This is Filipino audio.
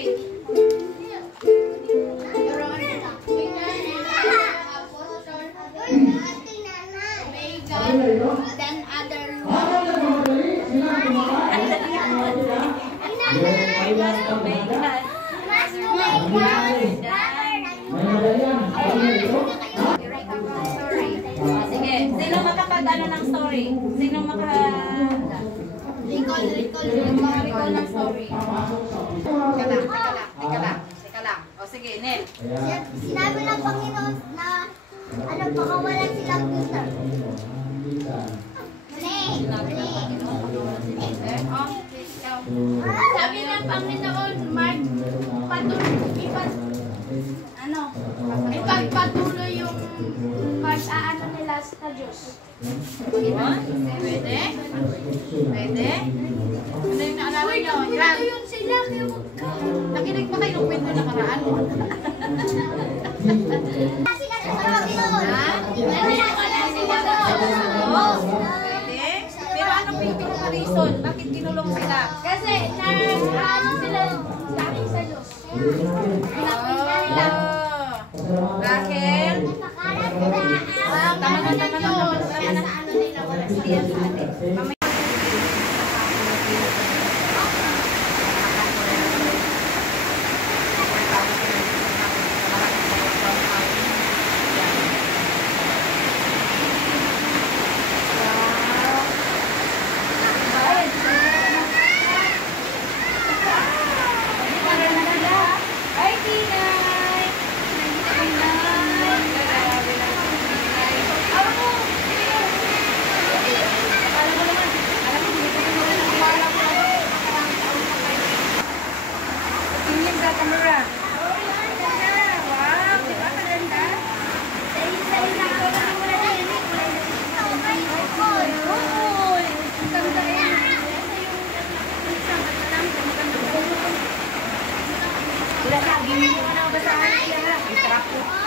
Then other sige, sino makapag-ano ng story? Sino recall ng story? Teka lang. O sige, Nel. sinabi ng Panginoon na pakawalan silang Peter. Sabi ng Panginoon, Mark, ipagpatuloy yung pag-aano nila sa Diyos. Pwede? Pwede? Ano yung naalala nyo? Ano yun sila? Nakinig pa kayo ng kwento na karaan mo? Kasi nga sa Panginoon. Pwede? Pero anong pinaka-reason? Bakit kinulong sila? Kasi nag-ano sila dahil sa Diyos. Rahel? Tama na. Camera. Wow, diba maganda? Wala na, gimmick ko na basahan siya.